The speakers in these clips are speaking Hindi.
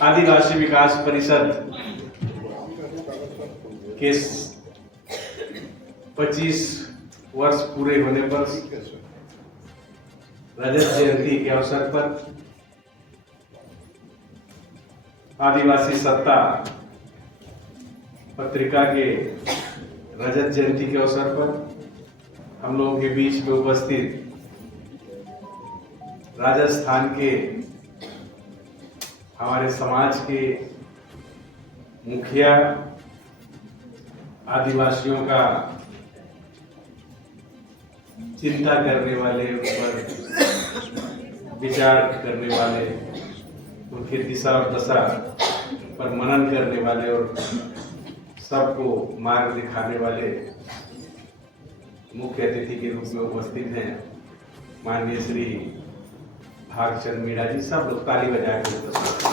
आदिवासी विकास परिषद के 25 वर्ष पूरे होने पर रजत जयंती के अवसर पर आदिवासी सत्ता पत्रिका के रजत जयंती के अवसर पर हम लोगों के बीच में उपस्थित राजस्थान के हमारे समाज के मुखिया, आदिवासियों का चिंता करने वाले, उन पर विचार करने वाले, उनके दिशा और दशा पर मनन करने वाले और सबको मार्ग दिखाने वाले मुख्य अतिथि के रूप में उपस्थित हैं माननीय श्री भागचंद मीणा जी। सब लोग ताली बजा के उपस्थित।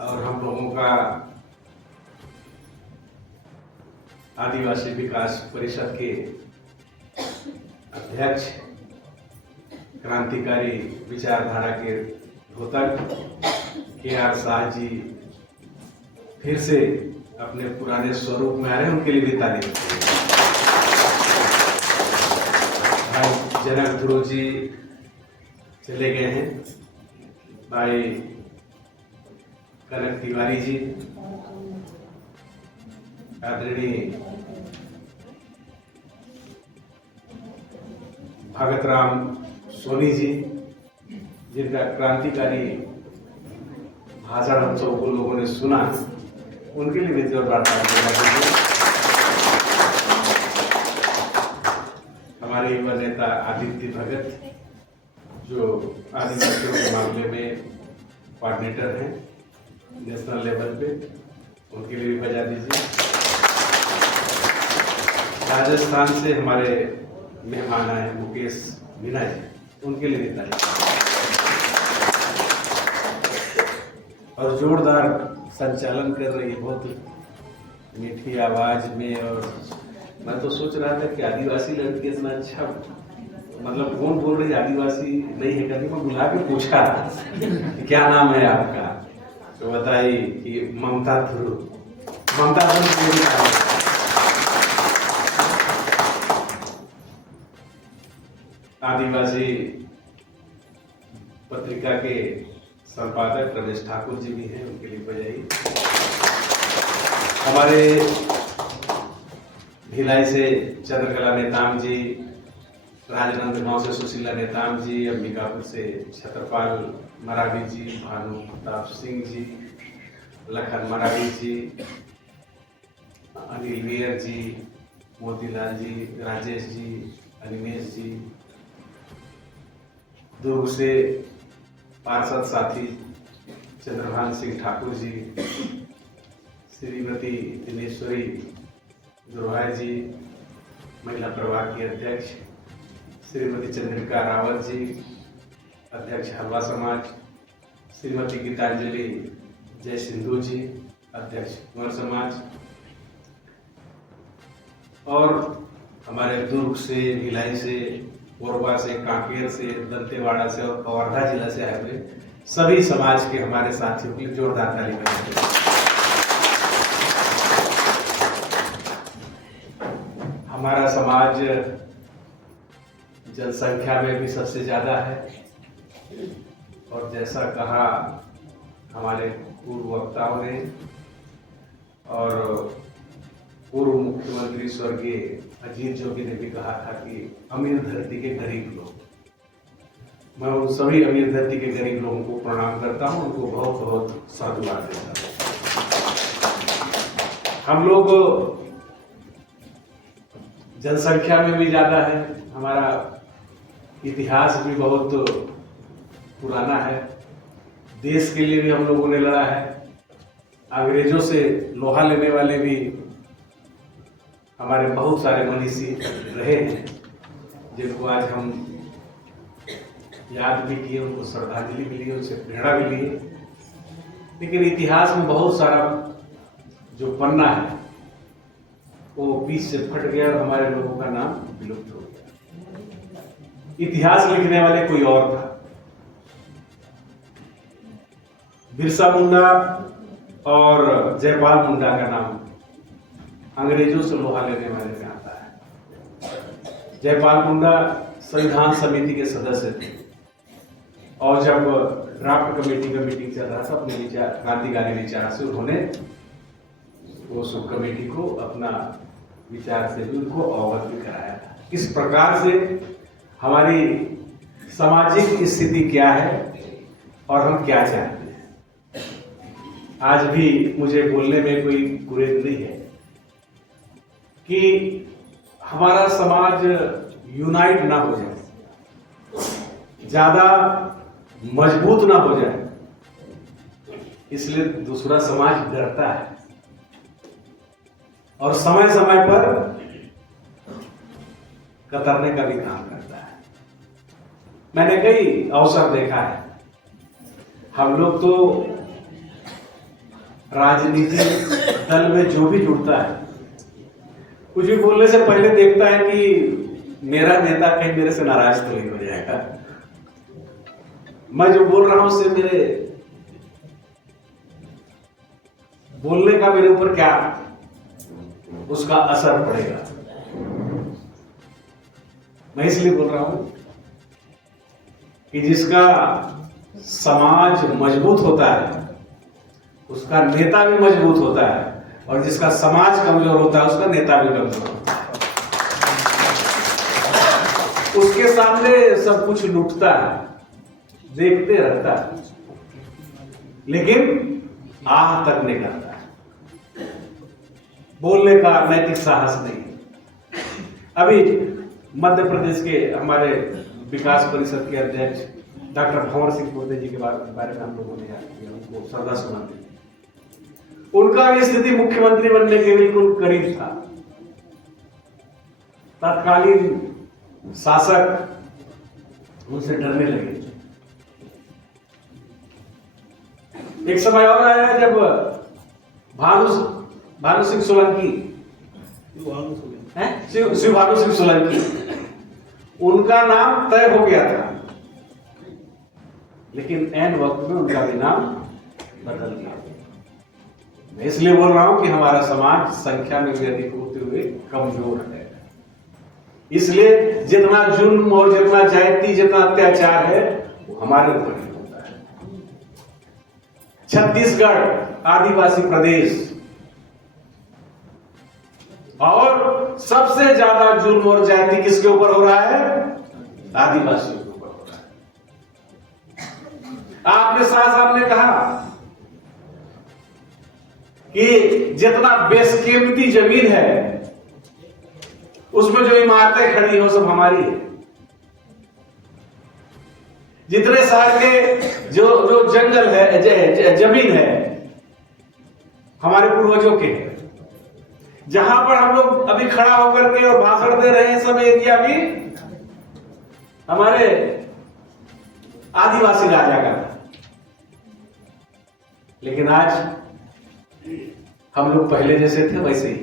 और हम लोगों का आदिवासी विकास परिषद के अध्यक्ष, क्रांतिकारी विचारधारा के धोतक KR शाह जी फिर से अपने पुराने स्वरूप में आ रहे हैं, उनके लिए भी ताली बजाइए। भाई जनक ध्रुव जी चले गए हैं, भाई कनक तिवारी जी, आदरणीय भगत राम सोनी जी, जिनका क्रांतिकारी भाषण हम सब लोगों ने सुना, उनके लिए भी जोरदार ताली। हमारे युवा नेता आदित्य भगत, जो आदिवासियों के मामले में कोऑर्डिनेटर हैं नेशनल लेवल पे, उनके लिए भी बजा दीजिए। राजस्थान से हमारे मेहमान आए मुकेश मीणा जी, उनके लिए भी ताली। और जोरदार संचालन कर रही है, बहुत मीठी आवाज में। और मैं तो सोच रहा था कि आदिवासी लड़की इतना अच्छा, मतलब कौन बोल रही आदिवासी नहीं है, कभी मैं बुला के पूछा कि क्या नाम है आपका, तो बताई कि ममता ध्रुव। ममता ध्रुव आदिवासी पत्रिका के संपादक रमेश ठाकुर जी भी हैं, उनके लिए बजाइए। हमारे भिलाई से चंद्रकला नेताम जी, राजनांदगांव से सुशीला नेताम जी, अंबिकापुर से छत्रपाल मरावी जी, भानु प्रताप सिंह जी, लखन मरावी जी, अनिल वीर जी, मोतीलाल जी, राजेश जी, अनिमेश जी, दुर्ग से पार्षद साथी चंद्रभान सिंह ठाकुर जी, श्रीमती दिनेश्वरी दुर्हाय जी, महिला प्रभाग की अध्यक्ष श्रीमती चंद्रिका रावत जी, अध्यक्ष हलवा समाज, श्रीमती गीतांजलि जय सिंधु जी, अध्यक्ष कुंवर समाज, और हमारे दुर्ग से, भिलाई से, कोरबा से, कांकेर से, दंतेवाड़ा से और कवर्धा जिला से आए हुए सभी समाज के हमारे साथियों की जोरदार ताली बजाइए। हमारा समाज जनसंख्या में भी सबसे ज्यादा है, और जैसा कहा हमारे पूर्व वक्ताओं ने और पूर्व मुख्यमंत्री स्वर्गीय अजीत जोगी ने भी कहा था कि अमीर धरती के गरीब लोग, मैं उन सभी अमीर धरती के गरीब लोगों को प्रणाम करता हूं, उनको बहुत बहुत साधुवाद देता हूं। हम लोग जनसंख्या में भी ज्यादा है, हमारा इतिहास भी बहुत पुराना है, देश के लिए भी हम लोगों ने लड़ा है, अंग्रेजों से लोहा लेने वाले भी हमारे बहुत सारे मनीषी रहे हैं, जिनको आज हम याद भी किए, उनको श्रद्धांजलि भी ली, उनसे प्रेरणा भी ली। लेकिन इतिहास में बहुत सारा जो पन्ना है वो बीच से फट गया और हमारे लोगों का नाम विलुप्त हो गया। इतिहास लिखने वाले कोई और था, बिरसा मुंडा और जयपाल मुंडा का नाम अंग्रेजों से लोहा लेने वाले में आता है। जयपाल मुंडा संविधान समिति के सदस्य थे और जब ड्राफ्ट कमेटी का मीटिंग चल रहा था अपने विचार क्रांतिकारी विचार से उन्होंने वो सब कमेटी को अपना विचार से भी उनको अवगत भी कराया था। इस प्रकार से हमारी सामाजिक स्थिति क्या है और हम क्या चाहते हैं। आज भी मुझे बोलने में कोई गुरेज नहीं है कि हमारा समाज यूनाइट ना हो जाए, ज्यादा मजबूत ना हो जाए, इसलिए दूसरा समाज डरता है और समय समय पर कतरने का भी काम करता है। मैंने कई अवसर देखा है। हम लोग तो राजनीतिक दल में जो भी जुड़ता है कुछ भी बोलने से पहले देखता है कि मेरा नेता कहीं मेरे से नाराज तो नहीं हो जाएगा, मैं जो बोल रहा हूं उससे मेरे बोलने का मेरे ऊपर क्या उसका असर पड़ेगा। मैं इसलिए बोल रहा हूं कि जिसका समाज मजबूत होता है उसका नेता भी मजबूत होता है और जिसका समाज कमजोर होता है उसका नेता भी कमजोर होता है। उसके सामने सब कुछ लुटता है, देखते रहता है, लेकिन आह तक नहीं करता है, बोलने का नैतिक साहस नहीं। अभी मध्य प्रदेश के हमारे विकास परिषद के अध्यक्ष डॉक्टर भंवर सिंह पोते जी के बारे में हम लोगों ने याद किया, उनको श्रद्धा सुमन दी। उनका भी स्थिति मुख्यमंत्री बनने के बिल्कुल करीब था। तत्कालीन शासक उनसे डरने लगे। एक समय और आया जब भानु सिंह सोलंकी, शिव भानु सिंह सोलंकी, उनका नाम तय हो गया था, लेकिन ऐन वक्त में उनका भी नाम बदल गया। मैं इसलिए बोल रहा हूं कि हमारा समाज संख्या में भी अधिक होते हुए कमजोर है। इसलिए जितना जुल्म और जितना जाति जितना अत्याचार है वो हमारे ऊपर ही होता है। छत्तीसगढ़ आदिवासी प्रदेश और सबसे ज्यादा जुल्म और जाति किसके ऊपर हो रहा है? आदिवासियों के ऊपर हो रहा है। आपने साहब ने कहा कि जितना बेशकीमती जमीन है उसमें जो इमारतें खड़ी हो सब हमारी है। जितने शहर के जो जंगल है, जमीन है, हमारे पूर्वजों के है। जहां पर हम लोग अभी खड़ा होकर के और भाषण दे रहे हैं सब एरिया भी हमारे आदिवासी राजा का। लेकिन आज हम लोग पहले जैसे थे वैसे ही।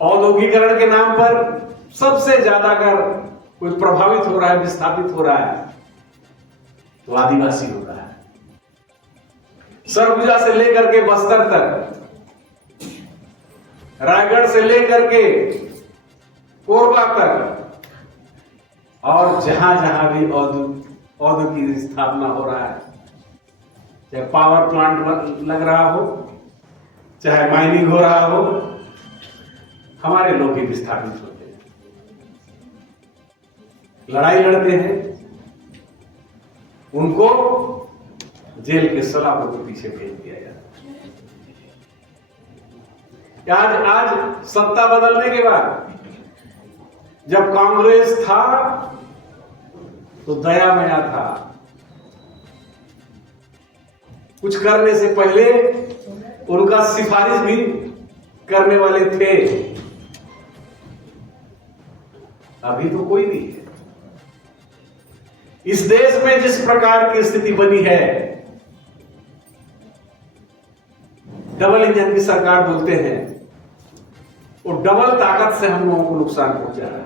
औद्योगिकरण के नाम पर सबसे ज्यादा अगर कोई प्रभावित हो रहा है, विस्थापित हो रहा है तो आदिवासी हो रहा है। सरगुजा से लेकर के बस्तर तक, रायगढ़ से लेकर के कोरबा तक, और जहां जहां भी औद्योगिक की स्थापना हो रहा है, चाहे पावर प्लांट लग रहा हो, चाहे माइनिंग हो रहा हो, हमारे लोग ही विस्थापित होते हैं, लड़ाई लड़ते हैं, उनको जेल के सलाखों के पीछे भेज दिया जाता है। आज सत्ता बदलने के बाद जब कांग्रेस था तो दया माया था, कुछ करने से पहले उनका सिफारिश भी करने वाले थे। अभी तो कोई नहीं है। इस देश में जिस प्रकार की स्थिति बनी है, डबल इंजन की सरकार बोलते हैं, वो डबल ताकत से हम लोगों को नुकसान पहुंचा रहा है।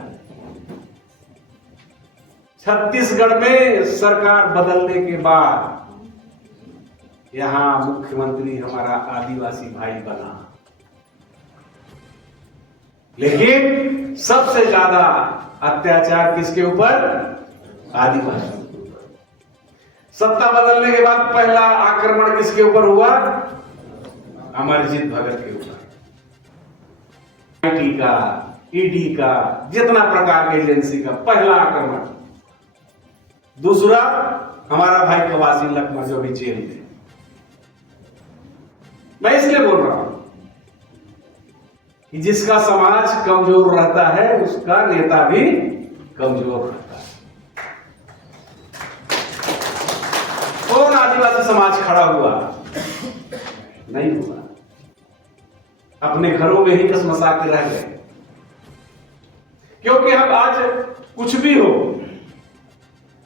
छत्तीसगढ़ में सरकार बदलने के बाद यहां मुख्यमंत्री हमारा आदिवासी भाई बना, लेकिन सबसे ज्यादा अत्याचार किसके ऊपर? आदिवासी के ऊपर। सत्ता बदलने के बाद पहला आक्रमण किसके ऊपर हुआ? अमरजीत भगत के ऊपर। IT का, ED का, जितना प्रकार के एजेंसी का पहला आक्रमण। दूसरा हमारा भाई कवासी लखमा जो भी जेल में। मैं इसलिए बोल रहा हूं कि जिसका समाज कमजोर रहता है उसका नेता भी कमजोर रहता है। कौन आदिवासी समाज खड़ा हुआ? नहीं हुआ। अपने घरों में ही कसमसा के रह गए। क्योंकि हम आज कुछ भी हो,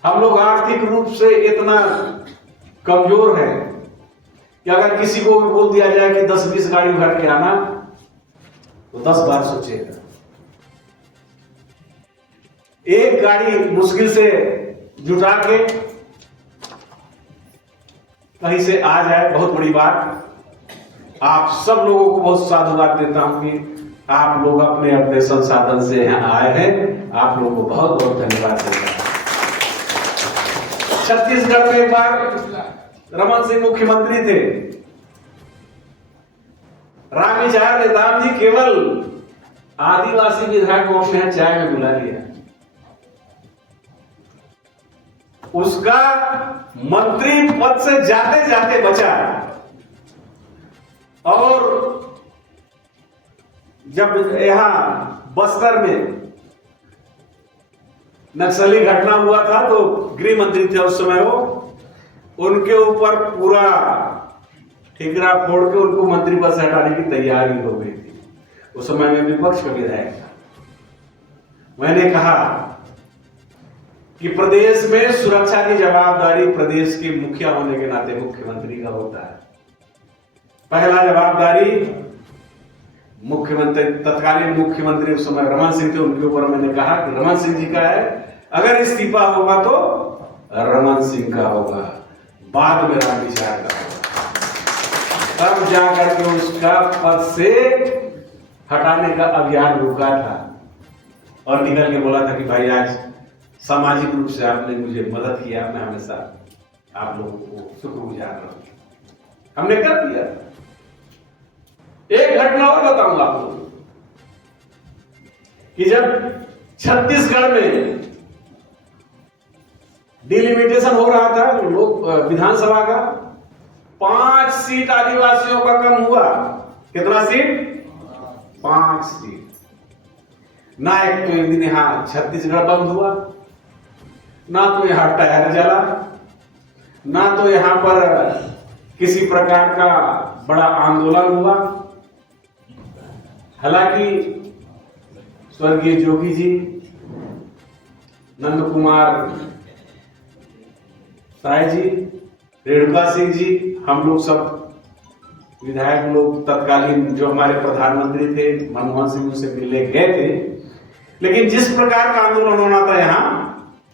हम लोग आर्थिक रूप से इतना कमजोर हैं कि अगर किसी को भी बोल दिया जाए कि 10-20 गाड़ी भर के आना, तो 10 बार सोचेगा। एक गाड़ी मुश्किल से जुटा के कहीं से आ जाए, बहुत बड़ी बात। आप सब लोगों को बहुत साधुवाद देता हूं कि आप लोग अपने अपने संसाधन से यहां आए हैं। आप लोगों को बहुत बहुत धन्यवाद देता हूं। छत्तीसगढ़ में एक बार रमन सिंह मुख्यमंत्री थे। रामविचार नेताम जी केवल आदिवासी विधायकों को अपने चाय में बुला लिया। उसका मंत्री पद से जाते जाते बचा। और जब यहां बस्तर में नक्सली घटना हुआ था तो गृह मंत्री थे उस समय वो, उनके ऊपर पूरा ठिकरा फोड़ के उनको मंत्री पद से हटाने की तैयारी हो गई थी। उस समय में विपक्ष का विधायक था। मैंने कहा कि प्रदेश में सुरक्षा की जवाबदारी प्रदेश के मुखिया होने के नाते मुख्यमंत्री का होता है। पहला जवाबदारी मुख्यमंत्री, तत्कालीन मुख्यमंत्री उस समय रमन सिंह थे, उनके ऊपर मैंने कहा कि रमन सिंह जी का है। अगर इस्तीफा होगा तो रमन सिंह का होगा, बाद में रामविचार का होगा। तब जाकर के उसका पद से हटाने का अभियान रुका था और निकल के बोला था कि भाई आज सामाजिक रूप से आपने मुझे मदद किया, मैं हमेशा आप लोगों को शुक्रगुजार रहूंगा। हमने कर दिया। एक घटना और बताऊंगा आपको कि जब छत्तीसगढ़ में डिलिमिटेशन हो रहा था लोग विधानसभा का, 5 सीट आदिवासियों का कम हुआ। कितना सीट? 5 सीट। ना एक तो एक दिन यहां छत्तीसगढ़ बंद हुआ, ना तो यहां टायर जला, ना तो यहां पर किसी प्रकार का बड़ा आंदोलन हुआ। हालांकि स्वर्गीय जोगी जी, नंद कुमार साय जी, रेणुका सिंह जी, हम लोग सब विधायक लोग तत्कालीन जो हमारे प्रधानमंत्री थे मनमोहन सिंह से मिलने गए थे, लेकिन जिस प्रकार का आंदोलन होना था यहां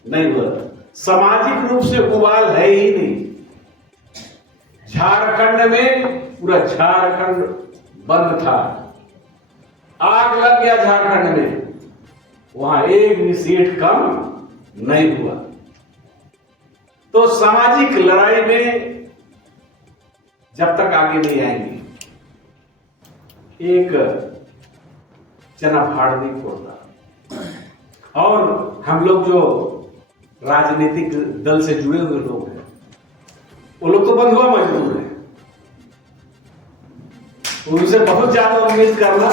नहीं हुआ। सामाजिक रूप से उबाल है ही नहीं। झारखंड में पूरा झारखंड बंद था, आग लग गया झारखंड में, वहां एक भी सीट कम नहीं हुआ। तो सामाजिक लड़ाई में जब तक आगे नहीं आएंगे, एक चना फाड़ नहीं फोड़ता। और हम लोग जो राजनीतिक दल से जुड़े हुए लोग हैं, वो लोग तो बंधुआ मजदूर हैं, उनसे बहुत ज्यादा उम्मीद करना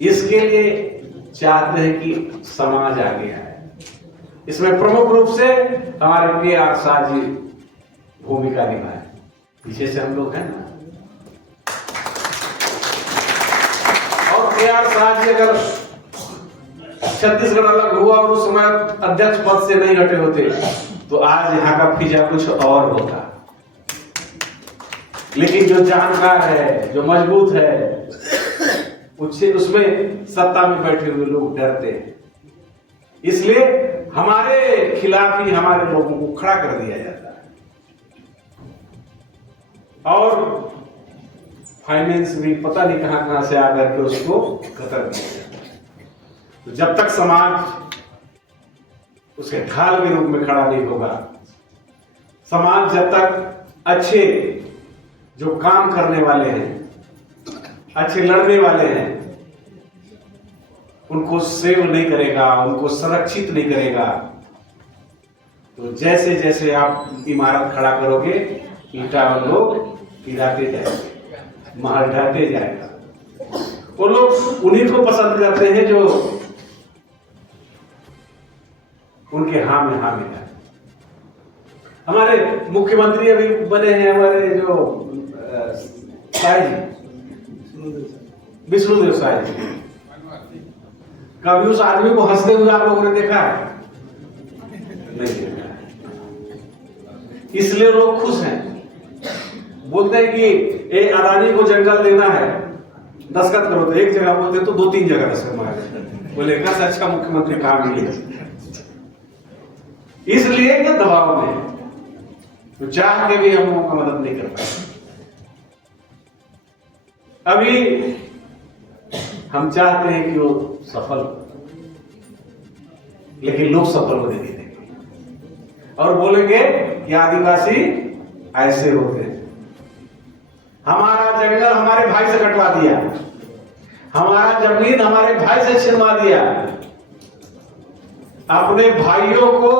इसके लिए चाहते हैं कि समाज आगे आए। इसमें प्रमुख रूप से हमारे के.आर. शाह जी भूमिका निभाए। पीछे से हम लोग हैं ना, और के.आर. शाह जी अगर छत्तीसगढ़ अलग हुआ और उस समय अध्यक्ष पद से नहीं हटे होते तो आज यहाँ का फिजा कुछ और होता। लेकिन जो जानकार है, जो मजबूत है, उसमें सत्ता में बैठे हुए लोग डरते हैं। इसलिए हमारे खिलाफ ही हमारे लोगों को खड़ा कर दिया जाता है और फाइनेंस भी पता नहीं कहां कहां से आकर के उसको कतर किया जाता है। तो जब तक समाज उसके ढाल के रूप में खड़ा नहीं होगा, समाज जब तक अच्छे जो काम करने वाले हैं, अच्छे लड़ने वाले हैं, उनको सेव नहीं करेगा, उनको संरक्षित नहीं करेगा, तो जैसे जैसे आप इमारत खड़ा करोगे, ईंटा लोग गिराते जाएंगे, महल ढहते जाएगा। वो लोग उन्हीं को पसंद करते हैं जो उनके हाँ में हाँ मिला। हमारे मुख्यमंत्री अभी बने हैं हमारे जो साई विष्णुदेव साई जी, कभी उस आदमी को हंसते हुए आप लोगों ने देखा है? नहीं देखा है। इसलिए लोग खुश हैं, बोलते हैं कि ए अदानी को जंगल देना है, दस्तखत करो। तो एक जगह बोलते तो 2-3 जगह दस्तखत मारे, बोले कैसे अच्छा मुख्यमंत्री कहां मिले। इसलिए ये दबाव में तो चाह के भी हम लोगों का मदद नहीं कर पाए। अभी हम चाहते हैं कि वो सफल, लेकिन लोग सफल होने नहीं देंगे और बोलेंगे कि आदिवासी ऐसे होते हैं। हमारा जंगल हमारे भाई से कटवा दिया, हमारा जमीन हमारे भाई से छिनवा दिया, अपने भाइयों को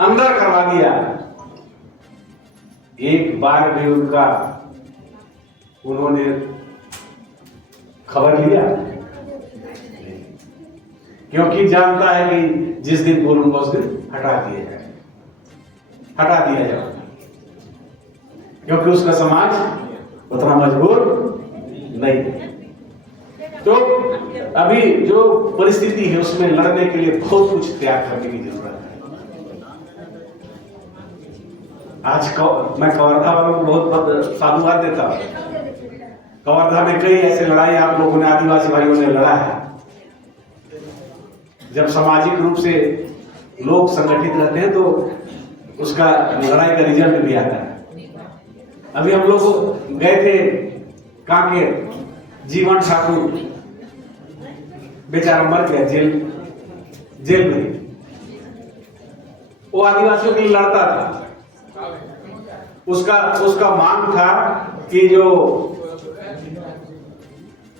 अंदर करवा दिया। एक बार भी उन्होंने खबर लिया, क्योंकि जानता है कि जिस दिन बोलूंगा उस दिन हटा दिया जाए, क्योंकि उसका समाज उतना मजबूर नहीं है। तो अभी जो परिस्थिति है उसमें लड़ने के लिए बहुत कुछ त्याग करने की जरूरत है। आज मैं कवर्धा वालों को बहुत साधुवाद देता हूं। कवर्धा में कई ऐसे लड़ाई आप लोगों ने, आदिवासी भाइयों ने लड़ा है। जब सामाजिक रूप से लोग संगठित रहते हैं तो उसका लड़ाई का रिजल्ट भी आता है। अभी हम लोग गए थे कांकेर, जीवन ठाकुर बेचारा मर गया जेल में। वो आदिवासियों के लिए लड़ता था। उसका मांग था कि जो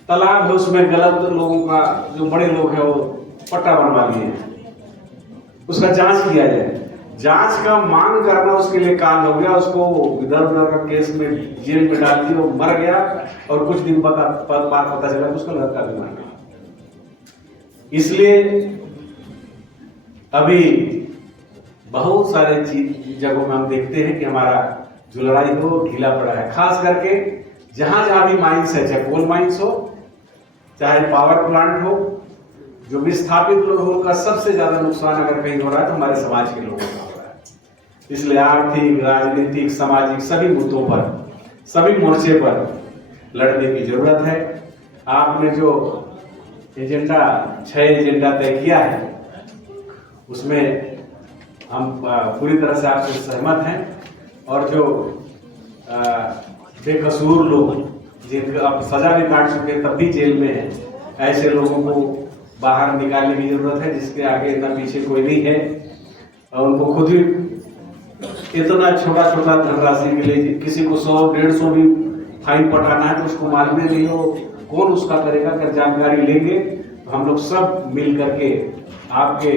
तालाब है उसमें गलत लोगों का, जो बड़े लोग हैं वो पट्टा बनवा लिए, उसका जांच किया जाए। जांच का मांग करना उसके लिए काल हो गया। उसको इधर उधर का केस में जेल में डाल दिया, वो मर गया और कुछ दिन बाद पता चला कि उसका लड़का भी मर गया। इसलिए अभी बहुत सारे जगहों में हम देखते हैं कि हमारा जो लड़ाई हो ढीला पड़ा है। खास करके जहां जहां भी माइंस है, चाहे कोल माइंस हो, चाहे पावर प्लांट हो, जो विस्थापित लोग हो, उनका सबसे ज्यादा नुकसान अगर कहीं हो रहा है तो हमारे समाज के लोगों का हो रहा है। इसलिए आर्थिक, राजनीतिक, सामाजिक सभी मुद्दों पर, सभी मोर्चे पर लड़ने की जरूरत है। आपने जो एजेंडा 6 एजेंडा तय किया है उसमें हम पूरी तरह से आपसे सहमत हैं। और जो बेकसूर लोग जिनका अब सजा भी काट चुके तब भी जेल में है, ऐसे लोगों को बाहर निकालने की जरूरत है, जिसके आगे ना पीछे कोई नहीं है। और उनको खुद ही इतना छोटा छोटा धनराशि के लिए किसी को 100-150 भी फाइन पटाना है तो उसको मालूम नहीं हो कौन उसका करेगा। अगर जानकारी लेंगे तो हम लोग सब मिल करके आपके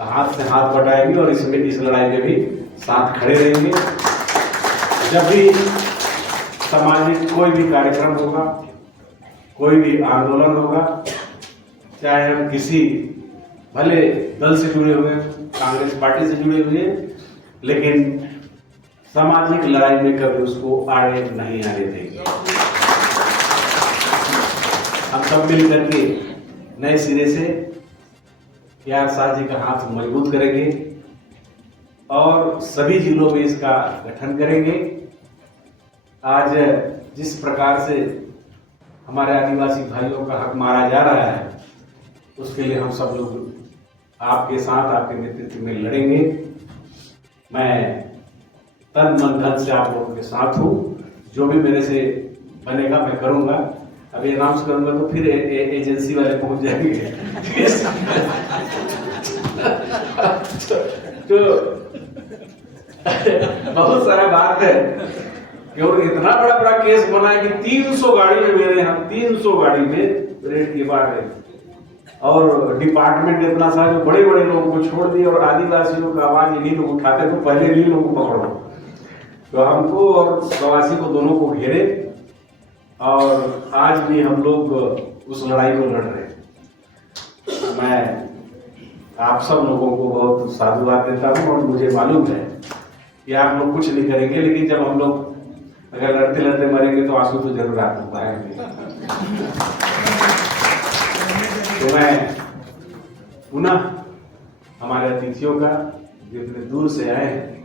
हाथ से हाथ बटाएंगे और इस लड़ाई में भी साथ खड़े रहेंगे। जब भी सामाजिक कोई भी कार्यक्रम होगा, कोई भी आंदोलन होगा, चाहे हम किसी भले दल से जुड़े हुए, कांग्रेस पार्टी से जुड़े हुए, लेकिन सामाजिक लड़ाई में कभी उसको आगे नहीं आने देंगे। हम सब मिल करके नए सिरे से यार शाह जी का हाथ मजबूत करेंगे और सभी जिलों में इसका गठन करेंगे। आज जिस प्रकार से हमारे आदिवासी भाइयों का हक मारा जा रहा है, उसके लिए हम सब लोग आपके साथ, आपके नेतृत्व में लड़ेंगे। मैं तन मन धन से आप लोगों के साथ हूँ। जो भी मेरे से बनेगा मैं करूँगा। अभी अनाउंस करूँगा तो फिर एजेंसी वाले पहुँच जाएंगे। तो बहुत सारा बात है कि और इतना बड़ा बड़ा केस बना है कि 300 गाड़ी में मेरे यहाँ 300 गाड़ी में रेड की बात है। और डिपार्टमेंट इतना सा जो बड़े बड़े लोगों को छोड़ दिए और आदिवासियों का आवाज इन्हीं लोग उठाते तो पहले इन्हीं लोगों को पकड़ो। तो हमको और प्रवासी को दोनों को घेरे और आज भी हम लोग उस लड़ाई को लड़ रहे हैं। मैं आप सब लोगों को बहुत साधुवाद देता हूँ और मुझे मालूम है कि आप लोग कुछ नहीं करेंगे, लेकिन जब हम लोग अगर लड़ते लड़ते मरेंगे तो आंसू तो जरूर आएंगे। तो मैं पुनः हमारे अतिथियों का जो इतने दूर से आए हैं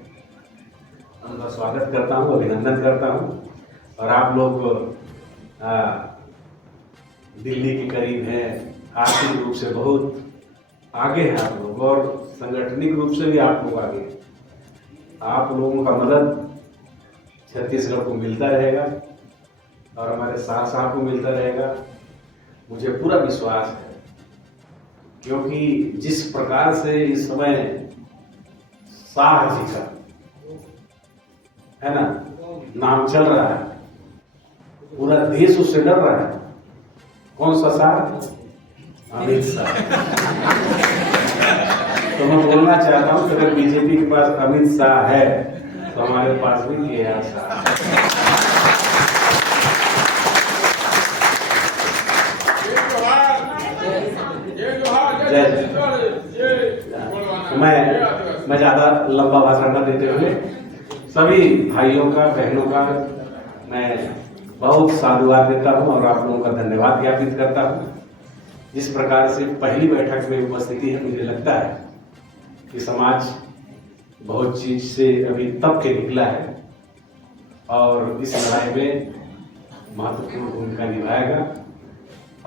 उनका स्वागत करता हूँ, अभिनंदन करता हूँ। और आप लोग दिल्ली के करीब हैं, आर्थिक रूप से बहुत आगे हैं आप लोग और संगठनिक रूप से भी आप लोग आगे हैं। आप लोगों का मदद छत्तीसगढ़ को मिलता रहेगा और हमारे साथ साथ को मिलता रहेगा, मुझे पूरा विश्वास है। क्योंकि जिस प्रकार से इस समय शाह जी का है ना नाम चल रहा है, पूरा देश उससे डर रहा है। कौन सा शाह? अमित शाह। तो मैं बोलना चाहता हूं कि अगर बीजेपी के पास अमित शाह है तो हमारे पास भी KR शाह है। मैं ज्यादा लंबा भाषण न देते हुए सभी भाइयों का, बहनों का मैं बहुत साधुवाद देता हूं और आप लोगों का धन्यवाद ज्ञापित करता हूं। जिस प्रकार से पहली बैठक में उपस्थिति है, मुझे लगता है कि समाज बहुत चीज से अभी तब के निकला है और इस लड़ाई में महत्वपूर्ण भूमिका निभाएगा।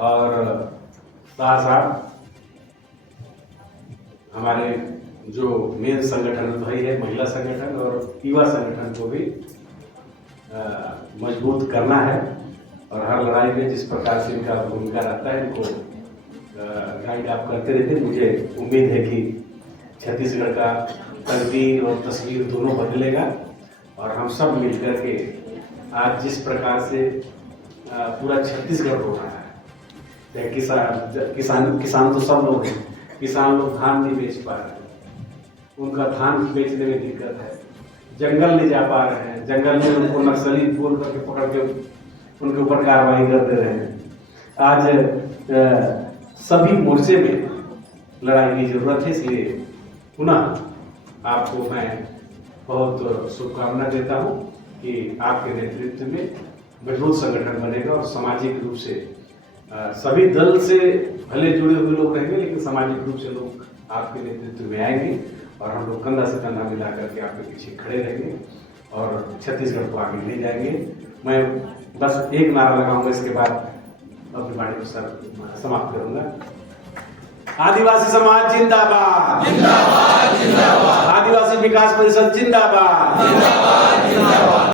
और साथ साथ हमारे जो मेन संगठन भाई है, महिला संगठन और युवा संगठन को भी मजबूत करना है। और हर लड़ाई में जिस प्रकार से इनका भूमिका रहता है, इनको गाइड आप करते रहते। मुझे उम्मीद है कि छत्तीसगढ़ का तकदीर और तस्वीर दोनों बदलेगा और हम सब मिलकर के आज जिस प्रकार से पूरा छत्तीसगढ़ हो रहा है। किसान तो सब लोग हैं, किसान लोग धान नहीं बेच पा रहे हैं, उनका धान बेचने में दिक्कत है। जंगल नहीं जा पा रहे हैं, जंगल में उनको नक्सली बोल करके पकड़ के उनके ऊपर कार्रवाई कर दे रहे हैं। आज सभी मोर्चे में लड़ाई की जरूरत है, इसलिए पुनः आपको मैं बहुत शुभकामना देता हूं कि आपके नेतृत्व में मजबूत संगठन बनेगा और सामाजिक रूप से सभी दल से भले जुड़े हुए लोग रहेंगे, लेकिन सामाजिक रूप से लोग आपके नेतृत्व में आएंगे और हम लोग कंधा से कंधा मिला करके आपके पीछे खड़े रहेंगे और छत्तीसगढ़ को आगे ले जाएंगे। मैं बस एक नारा लगाऊंगा, इसके बाद अपनी वाणी को समाप्त करूंगा। आदिवासी समाज जिंदाबाद, जिंदाबाद, जिंदाबाद। आदिवासी विकास परिषद जिंदाबाद, जिंदाबाद, जिंदाबाद।